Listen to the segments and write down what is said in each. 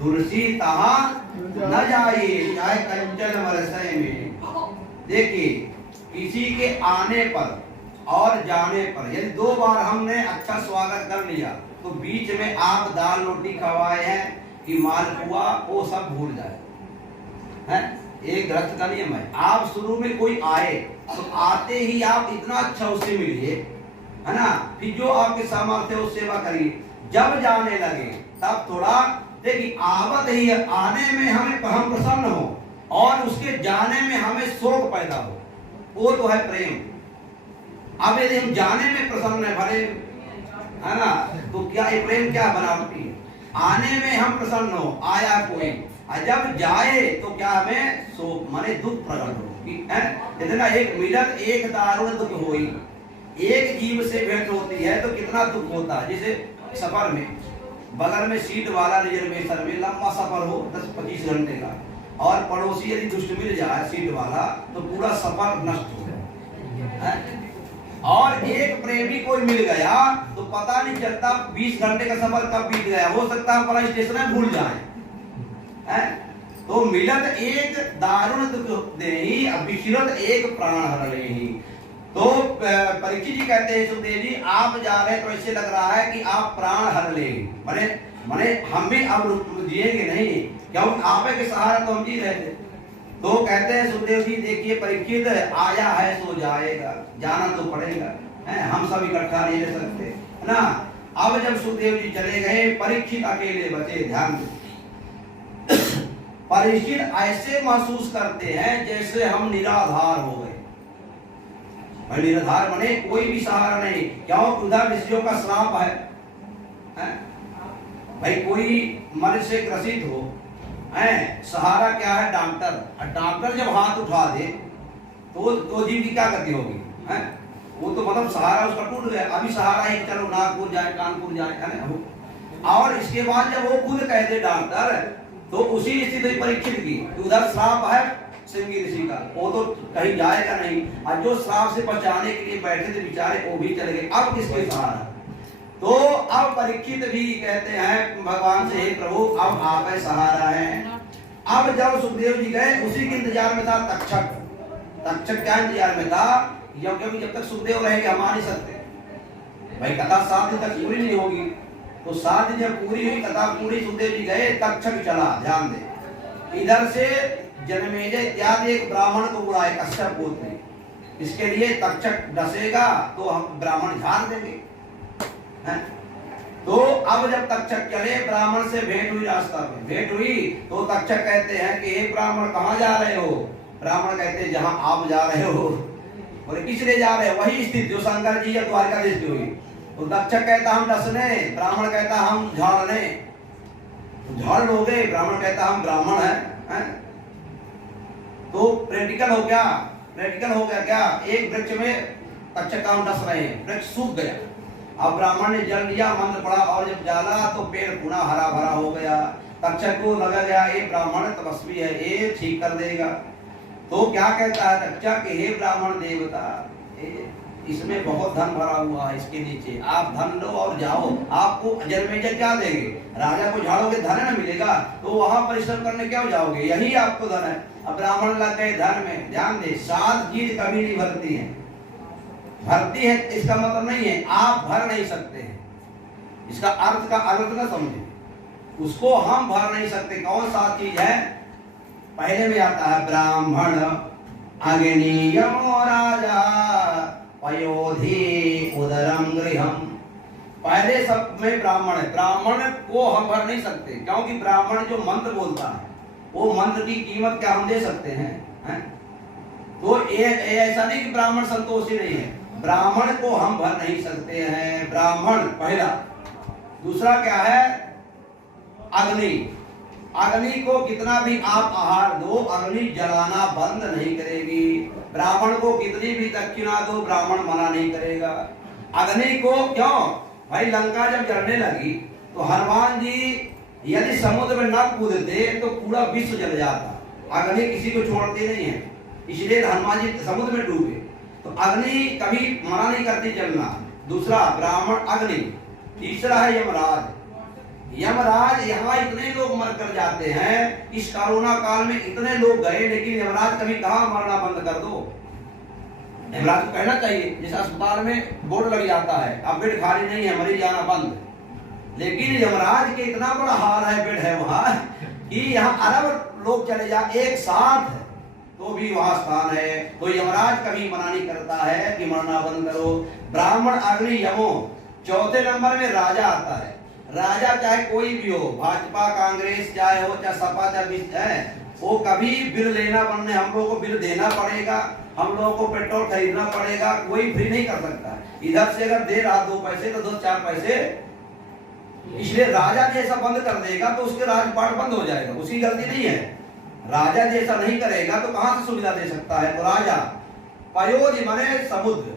तुलसी तहाँ न जाइए चाहे कंचन बरसय में। देखिए किसी के आने पर और जाने पर यदि 2 बार हमने अच्छा स्वागत कर लिया तो बीच में आप दाल रोटी खवाए हैं कि मालपुआ, वो सब भूल जाए हैं। एक गृहस्थ का नियम है, आप शुरू में कोई आए तो आते ही आप इतना अच्छा उससे मिलिए, है ना, फिर जो आपके सामर्थ्य है उस सेवा करिए। जब जाने लगे तब थोड़ा देखिए, आवत ही आने में हम प्रसन्न हो और उसके जाने में हमें शोक पैदा हो, वो तो है प्रेम। अब यदि हम जाने में प्रसन्न है भले, है ना, तो क्या ये प्रेम क्या बनावटी है? आने में हम प्रसन्न हो, आया कोई, और जब जाए तो क्या हमें शोक माने दुख प्रकट हो। इतना एक मिलन एक दारुण दुख होई, एक जीव से भेंट होती है तो कितना दुख होता है। जैसे सफर में बगल में सीट वाला रिजर्वेशन में लंबा सफर हो 10-25 घंटे का, और पड़ोसी यदि दुष्ट मिल जाए सीट वाला तो पूरा सफर नष्ट हो जाए। और एक प्रेमी कोई मिल गया तो पता नहीं चलता 20 घंटे का सफर कब बीत गया, हो सकता है हम स्टेशन में भूल जाए। तो मिलत एक दारुण दुख देहि, विचरत एक प्राण हर लेहि। तो परीक्षित जी कहते हैं सुखदेव जी आप जा रहे हैं तो ऐसे लग रहा है कि आप प्राण हर ले, माने हम भी अब जिएंगे नहीं, क्योंकि आप के सहारा तो हम जी रहे थे। तो कहते हैं सुखदेव जी देखिए परीक्षित आया है सो जाएगा, जाना तो पड़ेगा, है हम सब इकट्ठा नहीं रह सकते, है ना। अब जब सुखदेव जी चले गए परीक्षित अकेले बचे। ध्यान परीक्षित ऐसे महसूस करते हैं जैसे हम निराधार हो गए। निराधार बने कोई भी सहारा नहीं, क्यों? उधर ऋषियों का श्राप है? भाई कोई मनुष्य से ग्रसित हो, सहारा क्या है? डॉक्टर। और डॉक्टर जब हाथ उठा दे तो जीव की क्या गति होगी? वो तो मतलब सहारा उसका टूट गया। अभी सहारा ही चलो नागपुर जाए, कानपुर जाए, है ना। और इसके बाद जब वो खुद कह दे डॉक्टर, तो उसी स्थिति परीक्षित की उधर श्राप है सिंगी ऋषि का, वो तो कहीं जाएगा नहीं। और जो श्राप से बचाने के लिए बैठे थे बेचारे वो भी चले गए। अब किसके सहारा? तो अब परीक्षित भी कहते हैं भगवान से, हे प्रभु अब आप है सहारा है। अब जब सुखदेव जी गए उसी के इंतजार में था तक्षक। तक्षक क्या इंतजार में था? क्योंकि जब तक सुखदेव रहेंगे हम आ नहीं सकते। भाई कथा 7 दिन तक पूरी नहीं होगी, तो 7 दिन जब पूरी हुई कथा पूरी, सुखदेव जी गए, तक्षक चला। ध्यान दे, इधर से जनमेजय इत्यादि एक ब्राह्मण को बुलाए, कश्यप गोत्र। इसके लिए तक्षक डसेगा तो हम ब्राह्मण झाड़ देंगे। तो अब जब तक्षक चले, ब्राह्मण से भेंट हुई, रास्ता में भेंट हुई, तो तक्षक कहते हैं कि हे ब्राह्मण कहाँ जा रहे हो? ब्राह्मण कहते हैं जहाँ आप जा रहे हो। बोले किस लिए जा रहे हो? वही स्थिति जो शंकर जी या द्वारकाधीश की हुई। तो तक्षक कहता हम डसने, ब्राह्मण कहता हम झाड़ने। तो झाड़ लोगे? ब्राह्मण कहता हम ब्राह्मण है? तो प्रैक्टिकल हो गया, प्रैक्टिकल हो गया क्या? एक वृक्ष में तक्षक हम डस रहे हैं, वृक्ष सूख गया। अब ब्राह्मण ने जल लिया, मंत्र पड़ा, और जब जाला तो पेड़ पुनः हरा भरा हो गया। तक्षक को लगा गया ये ब्राह्मण तपस्वी है, ये ठीक कर देगा। तो क्या कहता है तक्षक, हे ब्राह्मण देवता, इसमें बहुत धन भरा हुआ है, इसके नीचे आप धन लो और जाओ। आपको जनमेजय क्या देंगे? राजा को झाड़ोगे धन न मिलेगा, तो वहां परिश्रम करने क्यों जाओगे? यही आपको धन है। अब ब्राह्मण लग गए धन में। ध्यान दे, 7 चीज कभी नहीं भरती है। भरती है इसका मतलब नहीं है आप भर नहीं सकते हैं, इसका अर्थ का अर्थ न समझे, उसको हम भर नहीं सकते। कौन सा चीज है? पहले में आता है ब्राह्मण, अग्नि यमो राजा, पयोधि उदरम गृहम। पहले सब में ब्राह्मण है। ब्राह्मण को हम भर नहीं सकते, क्योंकि ब्राह्मण जो मंत्र बोलता है वो मंत्र की कीमत क्या हम दे सकते हैं? तो ऐसा नहीं कि ब्राह्मण संतोषी नहीं है, ब्राह्मण को हम भर नहीं सकते हैं। ब्राह्मण पहला। दूसरा क्या है? अग्नि। अग्नि को कितना भी आप आहार दो, अग्नि जलाना बंद नहीं करेगी। ब्राह्मण को कितनी भी दक्षिणा दो, ब्राह्मण मना नहीं करेगा। अग्नि को क्यों? भाई लंका जब जलने लगी तो हनुमान जी यदि समुद्र में न कूदते तो पूरा विश्व जल जाता। अग्नि किसी को छोड़ती नहीं है, इसलिए हनुमान जी समुद्र में डूबे। तो अग्नि कभी मना नहीं करती जलना। दूसरा ब्राह्मण अग्नि। तीसरा है यमराज। यमराज यहाँ इतने लोग मर कर जाते हैं, इस कोरोना काल में इतने लोग गए, लेकिन यमराज कभी कहा मरना बंद कर दो। यमराज को कहना चाहिए, जैसे अस्पताल में बोर्ड लग जाता है अब बेड खाली नहीं है, मरीज आना बंद। लेकिन यमराज के इतना बड़ा हाल है, बेड है वहां कि यहाँ अरब लोग चले जाए एक साथ तो भी वहां स्थान है। तो यमराज कभी मना नहीं करता है कि मरना बंद करो। ब्राह्मण, अग्नि, यमो। चौथे नंबर में राजा आता है। राजा चाहे कोई भी हो, भाजपा कांग्रेस चाहे हो, चाहे सपा चाहे वो कभी बिल लेना बनने, हम लोगों को बिल देना पड़ेगा, हम लोगों को पेट्रोल खरीदना पड़ेगा, कोई फ्री नहीं कर सकता। इधर से अगर दे रहा 2 पैसे तो 2-4 पैसे, इसलिए राजा जैसा बंद कर देगा तो उसके राजपाट बंद हो जाएगा, उसकी गलती नहीं है। राजा जैसा नहीं करेगा तो कहां से सुविधा दे सकता है। तो राजा। पयोधि माने समुद्र।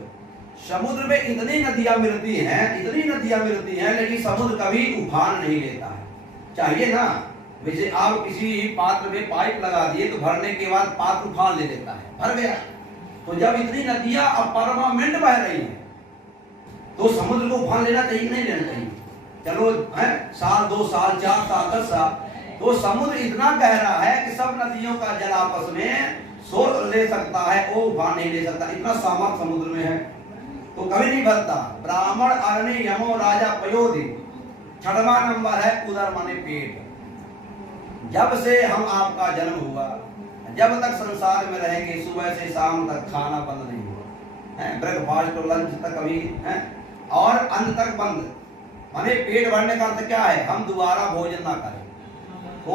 समुद्र में इतनी नदियां मिलती हैं लेकिन समुद्र कभी उफान नहीं लेता है। चाहिए ना, वैसे आप किसी पात्र में पाइप लगा दिए तो भरने के बाद पात्र उफान ले लेता है, भर गया। तो जब इतनी नदियां अब परमानेंट बह रही हैं तो समुद्र को उफान लेना चाहिए कि नहीं लेना चाहिए। चलो है, साल 2 साल 4 साल 10 साल, तो समुद्र इतना गहरा है कि सब नदियों का जल आपस में सोख ले सकता है, वो उफान नहीं ले सकता, इतना सामर्थ समुद्र में है, तो कभी नहीं भरता। ब्राह्मण, अग्नि, यमो, राजा, पयोधि। 6वां नंबर है उदर माने पेट। जब से हम आपका जन्म हुआ, जब तक संसार में रहेंगे, सुबह से शाम तक खाना बंद नहीं हुआ है, ब्रेकफास्ट और लंच तक अभी है, और अंत तक बंद। माने पेट भरने का अर्थ क्या है, हम दोबारा भोजन ना करें। तो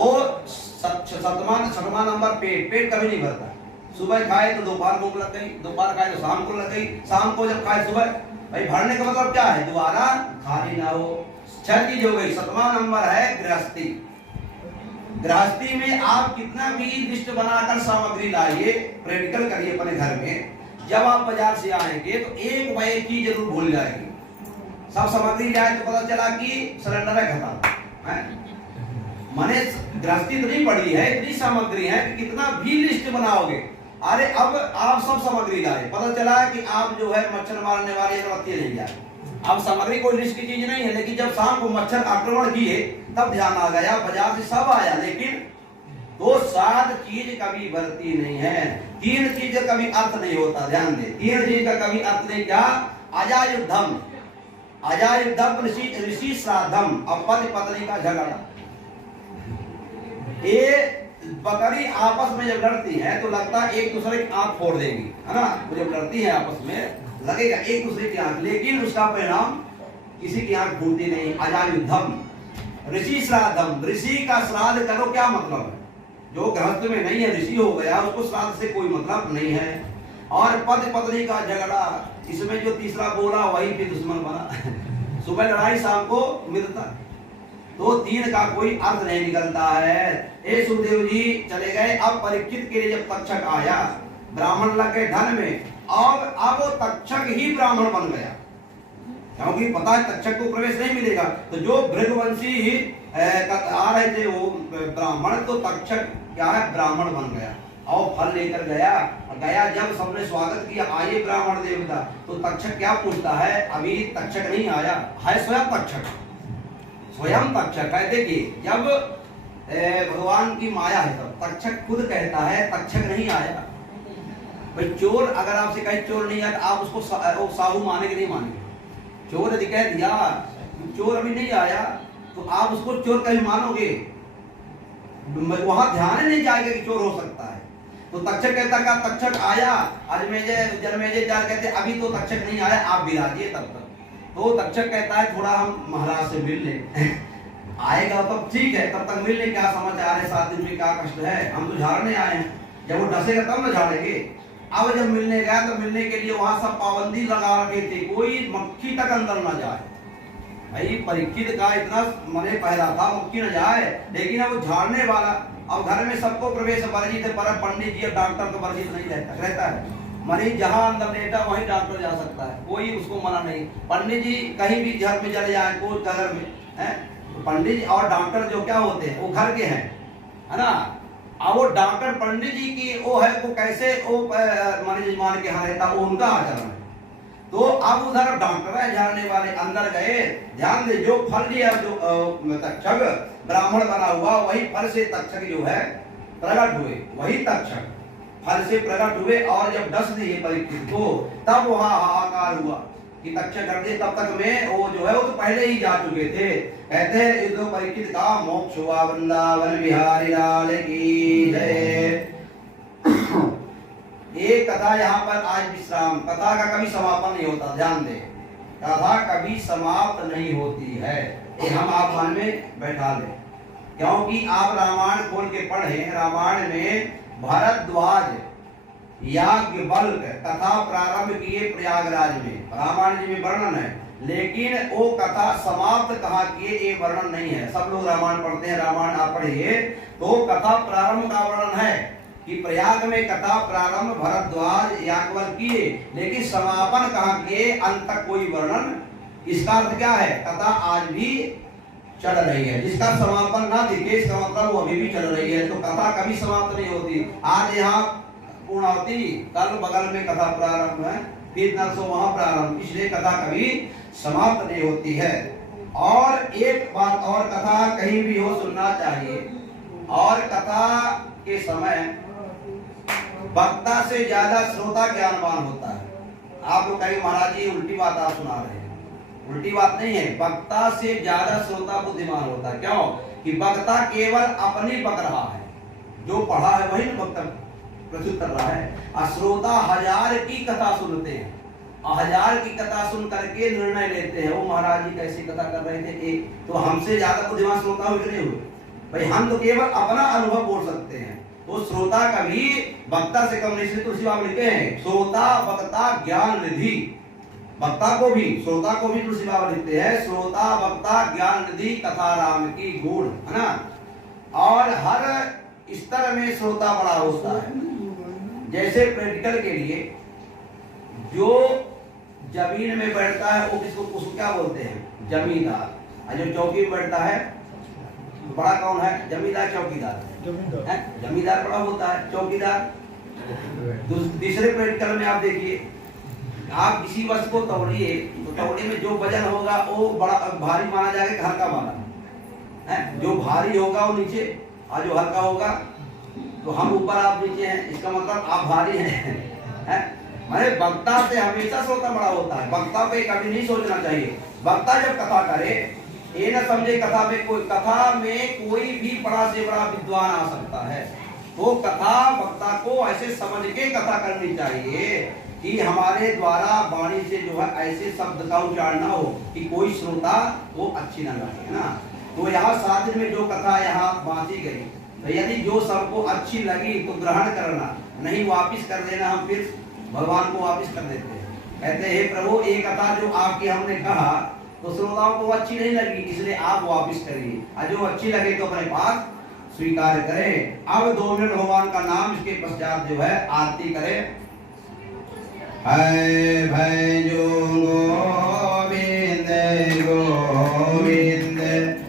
6वां नंबर पेट। पेट कभी नहीं भरता। सुबह खाए तो दोपहर भूख लग गई, दोपहर खाए तो शाम को लग गई, शाम को जब खाए सुबह, भाई भरने का मतलब क्या है, दोबारा खाली ना हो। 6 चीज हो गई। 7वां नंबर है गृहस्थी। गृहस्थी में आप कितना भी लिस्ट बनाकर सामग्री लाइए, प्रैक्टिकल करिए अपने घर में, जब आप बाजार से आएंगे तो एक बार एक चीज जरूर भूल जाएगी। सब सामग्री लाए तो पता चला कि सिलेंडर है खत्म है। माने गृहस्थी तो नहीं पड़ी है, इतनी सामग्री है कि कितना भी लिस्ट बनाओगे, अरे अब आप सब सामग्री लाए, पता चला कि आप जो है मच्छर मारने वाली अगरबत्ती नहीं जाए। अब सामग्री कोई लिस्ट की चीज नहीं है, लेकिन जब शाम को मच्छर आक्रमण किए तब ध्यान आ गया, बाजार से सब आया, लेकिन तो 7 चीज कभी बढ़ती नहीं है। 3 चीज का कभी अर्थ नहीं होता, ध्यान दे। 3 चीज का कभी अर्थ नहीं। क्या? अजायुद्धम, अजायुद्धम, ऋषि श्राद्धम, और पति पत्नी का झगड़ा। ये बकरी आपस में जब लड़ती है तो लगता है एक दूसरे की आंख फोड़ देगी, है ना। वो जब लड़ती है आपस में लगेगा एक दूसरे की आंख, लेकिन उसका परिणाम किसी की आंख फूटती नहीं। अजायुद्धम। ऋषि श्राद्धम, ऋषि का श्राद्ध करो, क्या मतलब है, जो गृहस्थ में नहीं है ऋषि हो गया, उसको श्राद्ध से कोई मतलब नहीं है। और पति पत्नी का झगड़ा, इसमें जो तीसरा बोला वही भी दुश्मन बना। सुबह लड़ाई, शाम को मिलता, तो 3 का कोई अर्थ नहीं निकलता है। हे सुखदेव जी चले गए। अब परीक्षित के लिए जब तक्षक आया, ब्राह्मण लग गए धन में, और अब वो तक्षक ही ब्राह्मण बन गया, क्योंकि पता है तक्षक को प्रवेश नहीं मिलेगा। तो जो भृगवंशी आ रहे थे वो ब्राह्मण, तो तक्षक क्या है, ब्राह्मण बन गया और फल लेकर गया। जब सबने स्वागत किया, आइए ब्राह्मण देवता, तो तक्षक क्या पूछता है, अभी तक्षक नहीं आया है, स्वयं तक्षक, स्वयं तक्षक है। देखिए जब भगवान की माया है तब तक्षक खुद कहता है तक्षक नहीं आया। भाई चोर अगर आपसे कहे चोर नहीं आया, आप उसको साहू मानेंगे नहीं मानेंगे। चोर यदि कह दिया चोर अभी नहीं आया, तो आप उसको चोर कहीं मानोगे, वहां ध्यान नहीं जाएगा कि चोर हो सकता है। तो तक्षक कहता का तक्षक आया, जन्मेजय कहते अभी तो तक्षक नहीं आया, आप विराजिए तब तक। तो तक्षक कहता है थोड़ा हम महाराज से मिल ले। आएगा तब ठीक है, तब तक मिल ले, क्या समाचार है, 7 दिन में क्या कष्ट है, हम तो झाड़ने आए हैं, जब वो डसेगा तब ना झाड़ेंगे। अब जब मिलने गया तो मिलने के लिए वहां सब पाबंदी लगा रखे थे, कोई मक्खी तक अंदर ना जाए। भाई परीक्षित का इतना मने पहला था मक्खी न जाए, लेकिन अब झाड़ने वाला, अब घर में सबको प्रवेश वर्जित है, पर पंडित जी और डॉक्टर तो वर्जित नहीं रहता है। मरीज जहां अंदर लेटा वहीं डॉक्टर जा सकता है, कोई उसको मना नहीं। पंडित जी कहीं भी घर में चले जाए, कोई घर में है, तो पंडित और डॉक्टर जो क्या होते हैं वो घर के हैं, है ना। अब वो डॉक्टर पंडित जी की वो है, वो कैसे वो मरीज मान के यहाँ रहता, वो उनका आचरण है। तो अब उधर डॉक्टर झाड़ने वाले अंदर गए, ध्यान दे, जो फल लिया जो तक्षक ब्राह्मण बना हुआ, वही फल से तक्षक जो है प्रकट हुए, वही तक्षक फल से प्रकट हुए। और जब डस दिए परीक्षित को, तब वहां हाहाकार हुआ कि तक्षक कर दिए। तब तक में वो जो है वो तो पहले ही जा चुके थे। कहते हैं ये तो परीक्षित का मोक्ष हुआ, वृंदावन बिहारी लाल की जय। एक कथा यहाँ पर आज विश्राम, कथा का कभी समापन नहीं होता, ध्यान दे, कथा कभी समाप्त नहीं होती है, ये हम आप मन में बैठा लें। क्योंकि आप रामायण खोल के पढ़े, रामायण में भारद्वाज याज्ञवल्क कथा प्रारंभ किए प्रयागराज में, रामायण जी में वर्णन है, लेकिन वो कथा समाप्त कहाँ किए ये वर्णन नहीं है। सब लोग रामायण पढ़ते हैं, रामायण आप पढ़िए तो कथा प्रारंभ का वर्णन है कि प्रयाग में कथा प्रारंभ भरद्वाज याज्ञवल्क किए, लेकिन समापन कहाँ किए, अंत तक कोई वर्णन। इसका अर्थ क्या है, कथा आज भी चल रही है, जिसका समापन ना दिखे इसका मतलब वो अभी भी चल रही है। तो कथा कभी समाप्त नहीं होती। आज यहाँ पूर्णावती, कल बगल में कथा प्रारंभ है, फिर नरसों वहां प्रारंभ, इसलिए कथा कभी समाप्त नहीं होती है। और एक बात और, कथा कहीं भी हो सुनना चाहिए, और कथा के समय वक्ता से ज्यादा श्रोता ज्ञानवान होता है। आप लोग कहीं महाराज जी उल्टी बात आप सुना रहे हैं, उल्टी बात नहीं है, वक्ता से ज्यादा श्रोता बुद्धिमान होता है। क्यों कि वक्ता केवल अपनी पकड़ रहा है, जो पढ़ा है वही वक्ता प्रस्तुत कर रहा है, और श्रोता हजार की कथा सुनते हैं, हजार की कथा सुन करके निर्णय लेते हैं, वो महाराज जी कैसी कथा कर रहे थे एक, तो हमसे ज्यादा बुद्धिमान श्रोता हुए नहीं हुए भाई, हम तो केवल अपना अनुभव बोल सकते हैं। तो श्रोता कभी वक्ता से कम नहीं, तुलसी बाबा लिखते हैं श्रोता वक्ता ज्ञान निधि, वक्ता को भी श्रोता को भी तुलसी बाबा लिखते हैं श्रोता वक्ता ज्ञान निधि कथा राम की गुण, है ना। और हर स्तर में श्रोता बड़ा होता है। जैसे प्रैक्टिकल के लिए जो जमीन में बैठता है वो उसको क्या बोलते हैं, जमींदार, और जो चौकी में बैठता है बड़ा कौन है, जमींदार चौकीदार है, जमींदार बड़ा होता है, चौकीदार। दूसरे प्रैक्टिकल में आप देखिए, आप किसी वस्तु को तौलिए तो तौले में जो वजन होगा वो बड़ा भारी माना जाएगा, हल्का माना है, जो भारी होगा वो नीचे और जो हल्का होगा, तो हम ऊपर आप नीचे हैं, इसका मतलब आप भारी हैं। मैंने वक्ता से हमेशा श्रोता बड़ा होता है, वक्ता पे कभी नहीं सोचना चाहिए। वक्ता जब कथा करे ये न समझे कथा में कोई भी बड़ा से बड़ा विद्वान आ सकता है, तो कथा वक्ता को ऐसे समझ के कथा करनी चाहिए कि हमारे द्वारा वाणी से जो है ऐसे शब्द का उच्चारण ना हो कि कोई श्रोता वो अच्छी ना लगे, है ना। तो यहाँ 7 दिन में जो कथा यहाँ बांटी गई, तो यदि जो सबको अच्छी लगी तो ग्रहण करना, नहीं वापिस कर देना, हम फिर भगवान को वापिस कर देते हैं। कहते हैं प्रभु ये कथा जो आपकी हमने कहा तो श्रोताओं को अच्छी नहीं लगी, इसलिए आप वापिस करिए, और जो अच्छी लगे तो अपने पास स्वीकार करें। अब 2 मिनट भगवान का नाम, इसके पश्चात जो है आरती करें। है भजो गोविंद गोविंद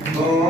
गोविंद।